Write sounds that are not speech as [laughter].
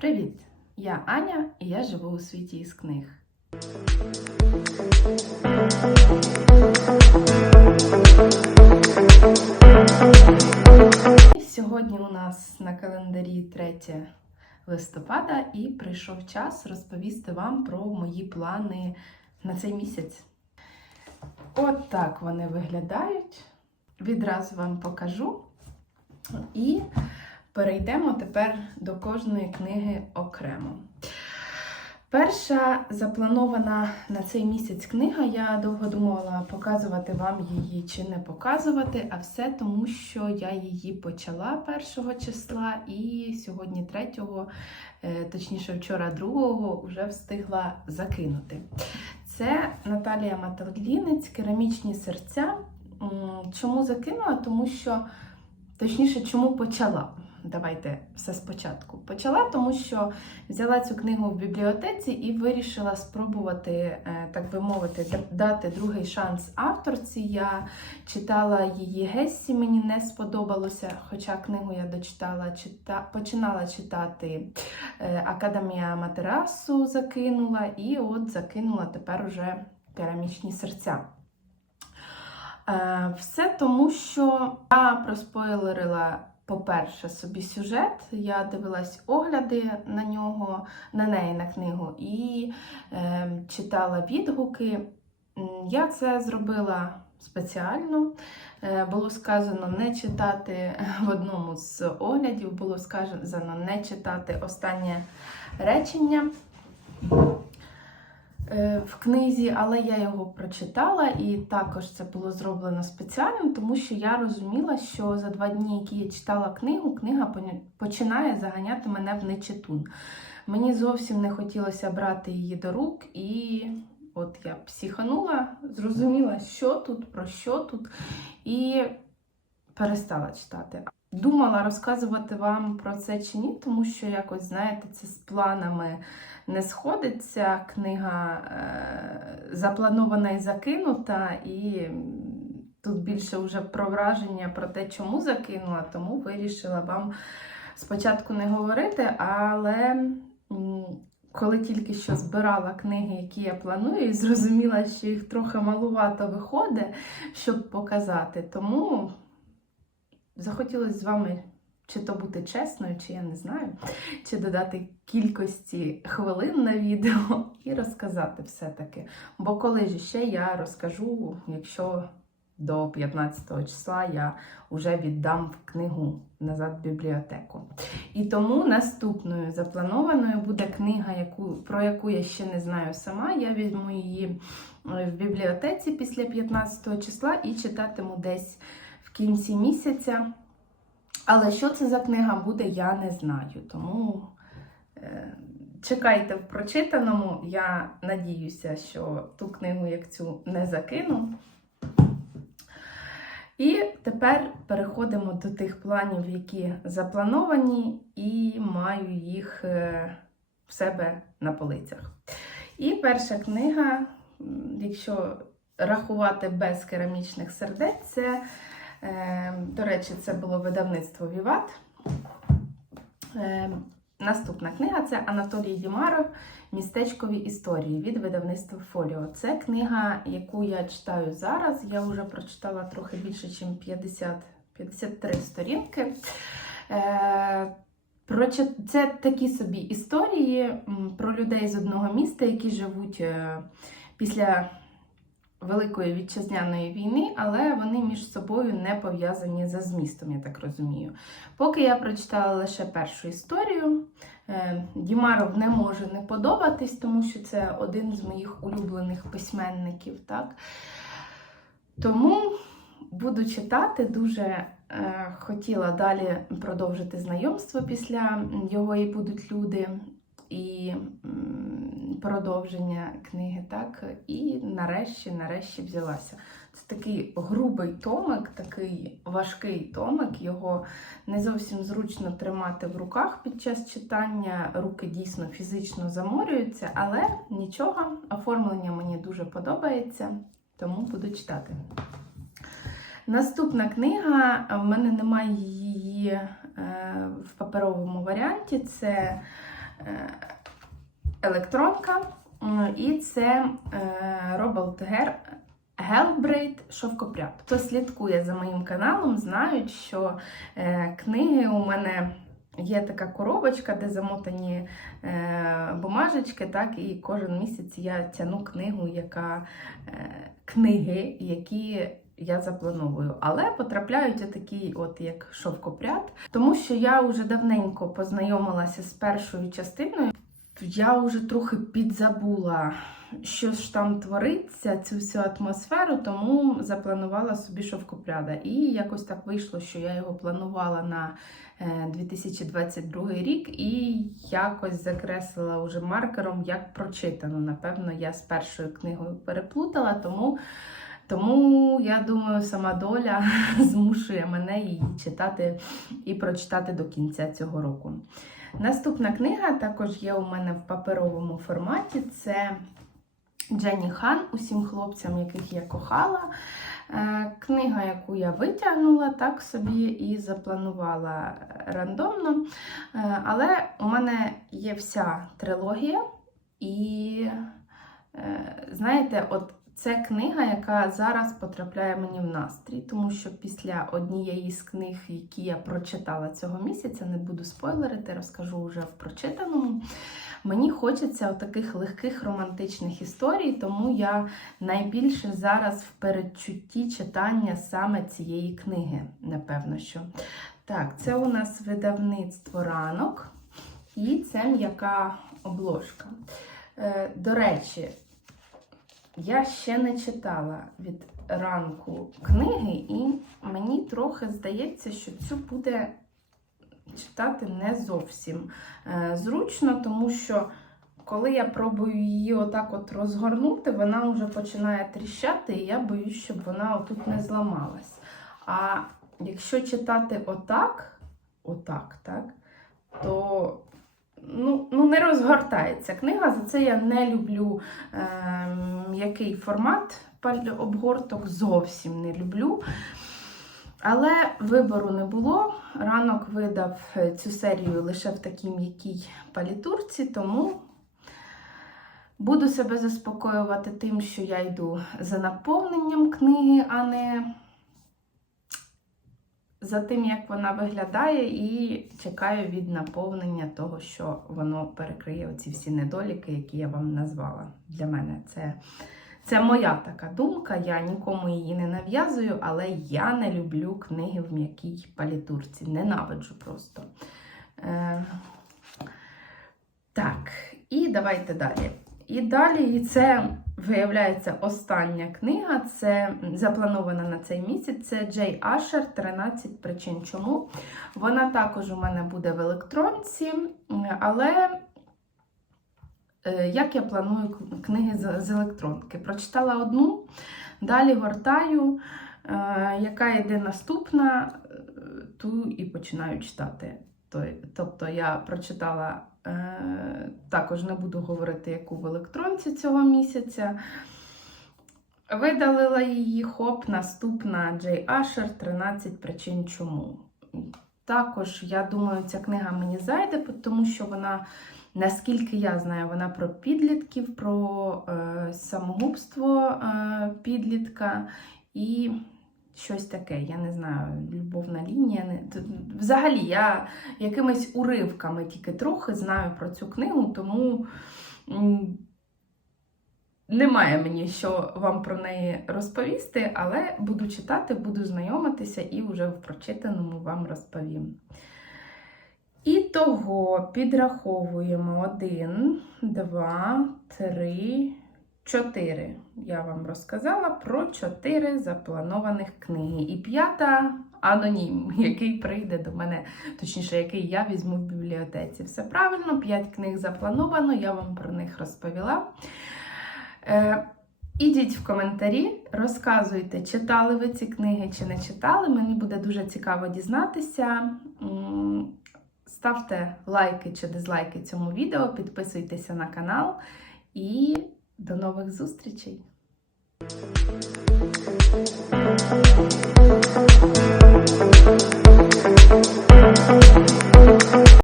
Привіт! Я Аня і я живу у світі із книг. Сьогодні у нас на календарі 3 листопада і прийшов час розповісти вам про мої плани на цей місяць. От так вони виглядають. Відразу вам покажу. І перейдемо тепер до кожної книги окремо. Перша запланована на цей місяць книга. Я довго думала, показувати вам її чи не показувати, а все тому, що я її почала першого числа, і сьогодні третього, е, точніше, вчора другого, вже встигла закинути. Це Наталія Маталінець, керамічні серця. Чому закинула? Тому що, точніше, чому почала? Давайте все спочатку. Почала, тому що взяла цю книгу в бібліотеці і вирішила спробувати, е, так би мовити, дати другий шанс авторці. Я читала її Гессі, мені не сподобалося, хоча книгу я дочитала, чита... починала читати е, Академія Матерасу, закинула, і от закинула тепер уже керамічні серця. Е, Все тому, що я проспойлерила, по-перше, собі сюжет. Я дивилась огляди на нього, на неї на книгу, і е, читала відгуки. Я це зробила спеціально. Е, Було сказано не читати [laughs] в одному з оглядів, було сказано не читати останнє речення в книзі, але я його прочитала, і також це було зроблено спеціально, тому що я розуміла, що за два дні, які я читала книгу, книга починає заганяти мене в нечитун. Мені зовсім не хотілося брати її до рук, і от я психанула, зрозуміла, що тут, про що тут, і перестала читати. Думала розказувати вам про це чи ні, тому що якось, знаєте, це з планами не сходиться. Книга е, запланована і закинута, і тут більше вже про враження про те, чому закинула, тому вирішила вам спочатку не говорити, але коли тільки що збирала книги, які я планую, і зрозуміла, що їх трохи малувато виходить, щоб показати. Тому захотілося з вами чи то бути чесною, чи я не знаю, чи додати кількості хвилин на відео і розказати все-таки. Бо коли ж ще я розкажу, якщо до 15 числа я вже віддам книгу назад в бібліотеку. І тому наступною запланованою буде книга, яку, про яку я ще не знаю сама. Я візьму її е, в бібліотеці після 15 числа і читатиму десь в кінці місяця. Але що це за книга буде, я не знаю. Тому е, чекайте в прочитаному. Я надіюся, що ту книгу, як цю, не закину. І тепер переходимо до тих планів, які заплановані, і маю їх е, в себе на полицях. І перша книга, якщо рахувати без керамічних сердець, це До речі, це було видавництво Віват. Е, Наступна книга це Анатолій Дімаров Містечкові історії від видавництва Фоліо. Це книга, яку я читаю зараз. Я вже прочитала трохи більше, ніж 50, 53 сторінки. Е, Це такі собі історії про людей з одного міста, які живуть е, після Великої вітчизняної війни, але вони між собою не пов'язані за змістом, я так розумію. Поки я прочитала лише першу історію, е, Дімаров не може не подобатись, тому що це один з моїх улюблених письменників. Так? Тому буду читати, дуже е, хотіла далі продовжити знайомство після його і будуть люди. І продовження книги, так, і нарешті, нарешті взялася. Це такий грубий томик, такий важкий томик. Його не зовсім зручно тримати в руках під час читання. Руки дійсно фізично заморюються, але нічого, оформлення мені дуже подобається, тому буду читати. Наступна книга, в мене немає її е, в паперовому варіанті. Це е, електронка. І це е, Роберт Гер. Гелбрейт шовкопряд. Хто слідкує за моїм каналом, знають, що е, книги у мене є така коробочка, де замотані е, бумажечки, так, і кожен місяць я тяну книгу, яка е, книги, які я заплановую. Але потрапляють отакі, от як шовкопряд, тому що я вже давненько познайомилася з першою частиною. Я вже трохи підзабула, що ж там твориться, цю всю атмосферу, тому запланувала собі шовкопряда. І якось так вийшло, що я його планувала на е, 2022 рік і якось закреслила вже маркером як прочитано. Напевно, я з першою книгою переплутала, тому. Тому я думаю, сама доля [laughs] змушує мене її читати і прочитати до кінця цього року. Наступна книга також є у мене в паперовому форматі. Це Дженні Хан усім хлопцям, яких я кохала. Е, Книга, яку я витягнула так собі і запланувала рандомно. Е, Але у мене є вся трилогія, і е, знаєте, от це книга, яка зараз потрапляє мені в настрій, тому що після однієї з книг, які я прочитала цього місяця, не буду спойлерити, розкажу вже в прочитаному. Мені хочеться таких легких романтичних історій, тому я найбільше зараз в передчутті читання саме цієї книги, напевно що. Так, це у нас видавництво ранок, і це м'яка обложка. Е, До речі, я ще не читала від ранку книги, і мені трохи здається, що цю буде читати не зовсім е, зручно, тому що коли я пробую її отак от розгорнути, вона вже починає тріщати, і я боюсь, щоб вона отут не зламалась. А якщо читати отак, отак, так, то ну, ну, не розгортається книга. За це я не люблю е, м'який формат обгорток, зовсім не люблю. Але вибору не було. Ранок видав цю серію лише в такій м'якій палітурці, тому буду себе заспокоювати тим, що я йду за наповненням книги, а не за тим, як вона виглядає, і чекаю від наповнення того, що воно перекриє оці всі недоліки, які я вам назвала. Для мене це, це моя така думка. Я нікому її не нав'язую, але я не люблю книги в м'якій палітурці. Ненавиджу просто. Е, так, і давайте далі. І далі, і це виявляється остання книга, це запланована на цей місяць. Це Джей Ашер 13 причин чому. Вона також у мене буде в електронці, але е, як я планую книги з електронки? Прочитала одну, далі гортаю, е, яка йде наступна, е, ту і починаю читати. Тобто я прочитала, також не буду говорити, яку в електронці цього місяця. Видалила її, хоп, наступна Джей Ашер 13 причин чому. Також, я думаю, ця книга мені зайде, тому що вона, наскільки я знаю, вона про підлітків, про е, самогубство е, підлітка і щось таке. Я не знаю, любовна лінія. Не... Взагалі, я якимись уривками тільки трохи знаю про цю книгу, тому. немає мені що вам про неї розповісти, але буду читати, буду знайомитися і вже в прочитаному вам розповім. І того підраховуємо 1, 2, 3, 4. Я вам розказала про 4 запланованих книги. І п'ята анонім, [laughs] який прийде до мене, точніше, який я візьму в бібліотеці. Все правильно, 5 книг заплановано, я вам про них розповіла. Е, Ідіть в коментарі, розказуйте, читали ви ці книги чи не читали. Мені буде дуже цікаво дізнатися. Ставте лайки чи дизлайки цьому відео, підписуйтеся на канал і до нових зустрічей!